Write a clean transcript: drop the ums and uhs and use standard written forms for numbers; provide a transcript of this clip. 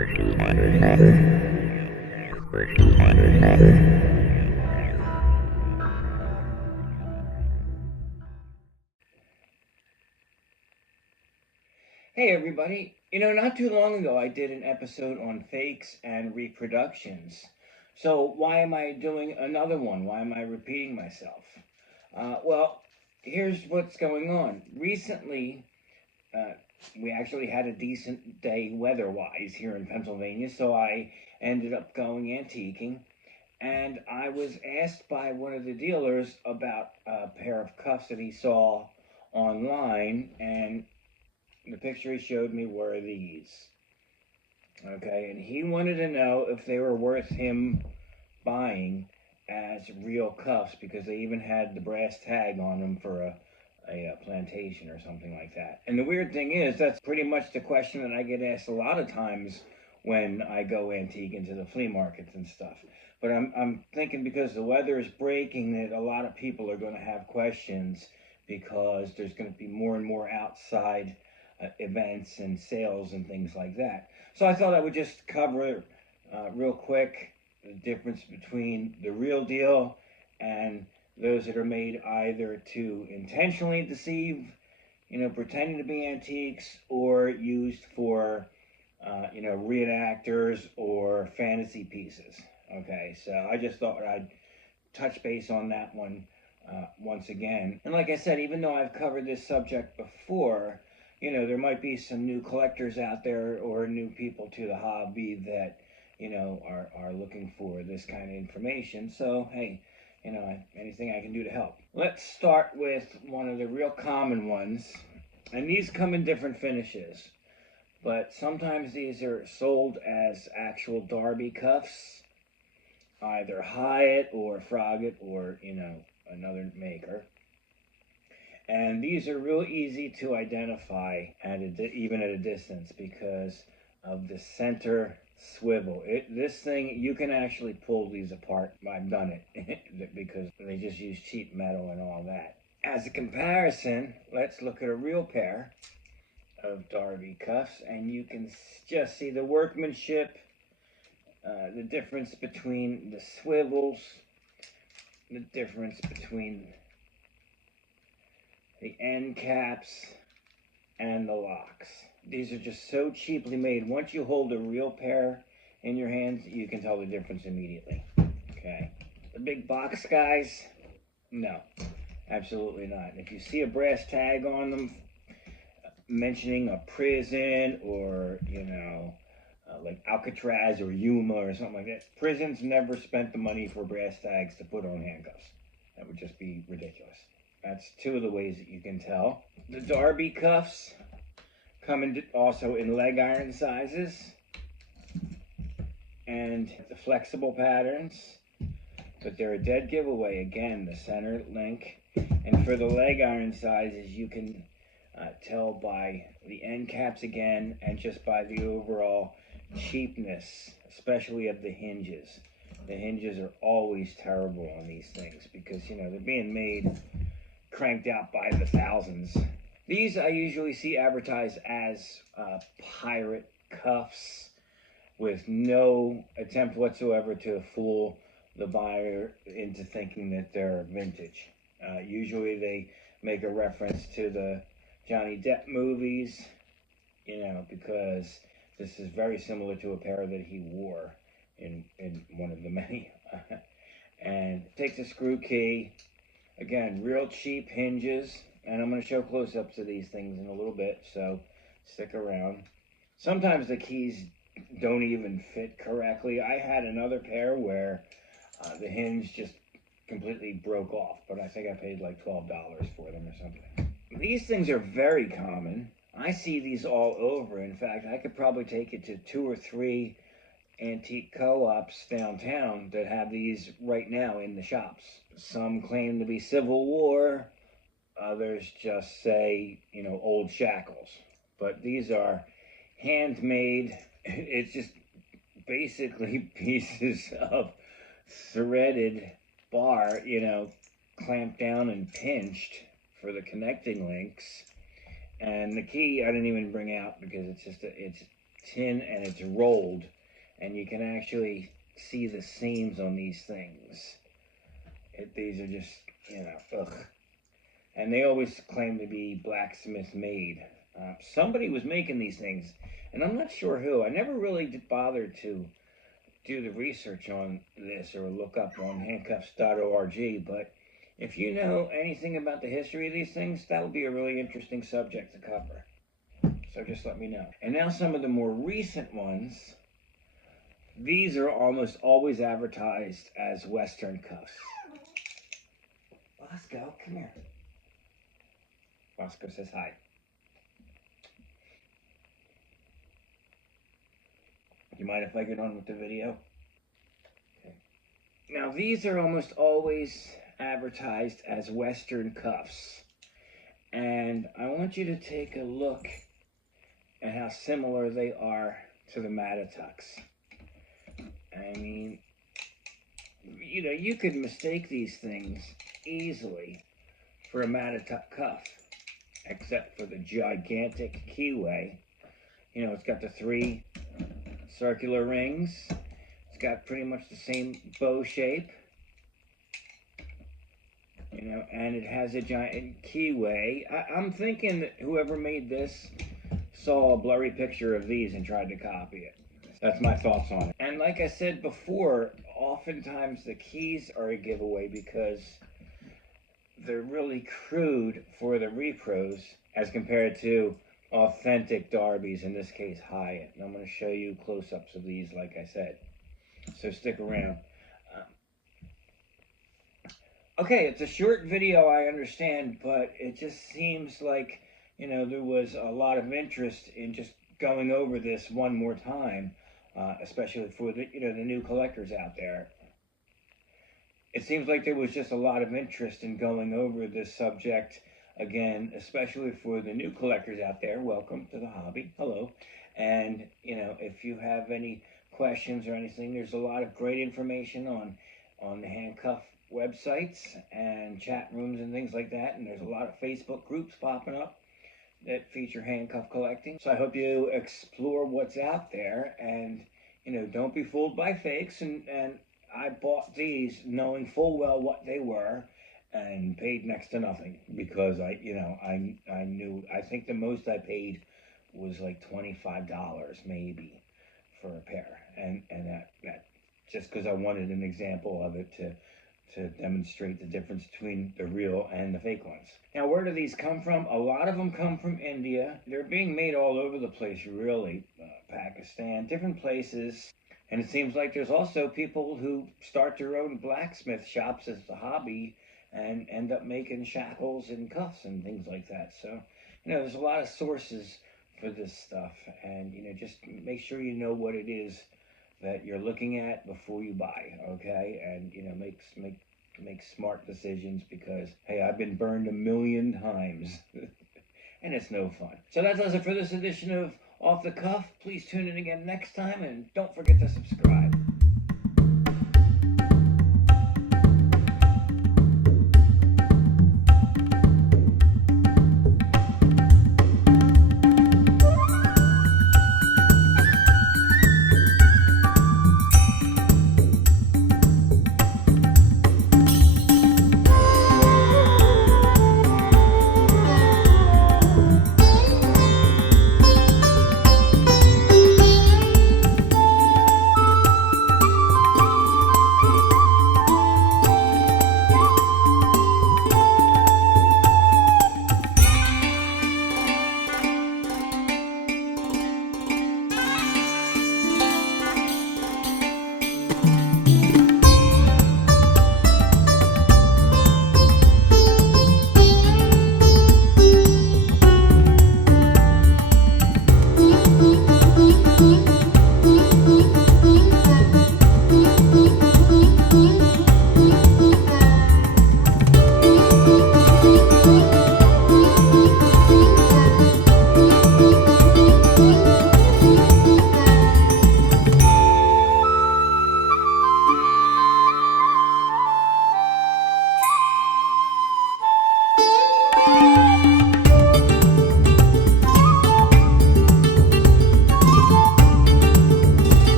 Hey everybody, not too long ago I did an episode on fakes and reproductions. So why am I doing another one? Why am I repeating myself? Well, here's what's going on. Recently, uh, we actually had a decent day weather-wise here in Pennsylvania, so I ended up going antiquing. And I was asked by one of the dealers about a pair of cuffs that he saw online, and the picture he showed me were these. Okay, and he wanted to know if they were worth him buying as real cuffs because they even had the brass tag on them for a plantation or something like that. And the weird thing is, that's pretty much the question that I get asked a lot of times when I go antique into the flea markets and stuff. But I'm thinking because the weather is breaking that a lot of people are going to have questions because there's going to be more and more outside events and sales and things like that. So I thought I would just cover real quick the difference between the real deal and those that are made either to intentionally deceive, pretending to be antiques, or used for, reenactors or fantasy pieces. Okay, so I just thought I'd touch base on that one once again. And like I said, even though I've covered this subject before, there might be some new collectors out there or new people to the hobby that, are looking for this kind of information. So, hey, anything I can do to help. Let's start with one of the real common ones. And these come in different finishes, but sometimes these are sold as actual Derby cuffs, either Hyatt or Froggatt or, another maker. And these are real easy to identify even at a distance because of the center swivel. This thing, you can actually pull these apart. I've done it because they just use cheap metal and all that. As a comparison, let's look at a real pair of Derby cuffs, and you can just see the workmanship, the difference between the swivels, the difference between the end caps, and the locks. These are just so cheaply made. Once you hold a real pair in your hands, you can tell the difference immediately. Okay. The big box guys, no, absolutely not. If you see a brass tag on them mentioning a prison or, like Alcatraz or Yuma or something like that, prisons never spent the money for brass tags to put on handcuffs. That would just be ridiculous. That's two of the ways that you can tell. The Derby cuffs come also in leg iron sizes and the flexible patterns, but they're a dead giveaway. Again, the center link. And for the leg iron sizes, you can tell by the end caps again and just by the overall cheapness, especially of the hinges. The hinges are always terrible on these things because, they're being made cranked out by the thousands. These I usually see advertised as pirate cuffs with no attempt whatsoever to fool the buyer into thinking that they're vintage. Usually they make a reference to the Johnny Depp movies, because this is very similar to a pair that he wore in one of the many. And takes a screw key. Again, real cheap hinges. And I'm going to show close-ups of these things in a little bit, so stick around. Sometimes the keys don't even fit correctly. I had another pair where the hinge just completely broke off, but I think I paid like $12 for them or something. These things are very common. I see these all over. In fact, I could probably take it to 2 or 3 antique co-ops downtown that have these right now in the shops. Some claim to be Civil War, others just say, old shackles. But these are handmade. It's just basically pieces of threaded bar, clamped down and pinched for the connecting links. And the key I didn't even bring out because it's tin and it's rolled, and you can actually see the seams on these things. These are just, ugh. And they always claim to be blacksmith made. Somebody was making these things, and I'm not sure who. I never really bothered to do the research on this or look up on handcuffs.org, but if you know anything about the history of these things, that would be a really interesting subject to cover. So just let me know. And now some of the more recent ones. These are almost always advertised as Western cuffs. Bosco, come here. Bosco says hi. You mind if I get on with the video? Okay. Now these are almost always advertised as Western cuffs. And I want you to take a look at how similar they are to the Matatucks. I mean, you could mistake these things easily for a Matatuck cuff, except for the gigantic keyway. It's got the 3 circular rings. It's got pretty much the same bow shape. And it has a giant keyway. I'm thinking that whoever made this saw a blurry picture of these and tried to copy it. That's my thoughts on it. And like I said before, oftentimes the keys are a giveaway because they're really crude for the repros as compared to authentic Darbys, in this case Hyatt. And I'm going to show you close-ups of these, like I said. So stick around. Okay, it's a short video, I understand, but it just seems like, there was a lot of interest in just going over this one more time, especially for the new collectors out there. It seems like there was just a lot of interest in going over this subject again, especially for the new collectors out there. Welcome to the hobby. Hello. And, if you have any questions or anything, there's a lot of great information on the handcuff websites and chat rooms and things like that. And there's a lot of Facebook groups popping up that feature handcuff collecting. So I hope you explore what's out there and, don't be fooled by fakes. And I bought these knowing full well what they were and paid next to nothing because I knew, I think the most I paid was like $25 maybe for a pair. And that just because I wanted an example of it to demonstrate the difference between the real and the fake ones. Now, where do these come from? A lot of them come from India. They're being made all over the place, really. Pakistan, different places. And it seems like there's also people who start their own blacksmith shops as a hobby and end up making shackles and cuffs and things like that. So, there's a lot of sources for this stuff. And, just make sure you know what it is that you're looking at before you buy, okay? And, make smart decisions because, hey, I've been burned a million times. And it's no fun. So that does it for this edition of Off the Cuff. Please tune in again next time, and don't forget to subscribe.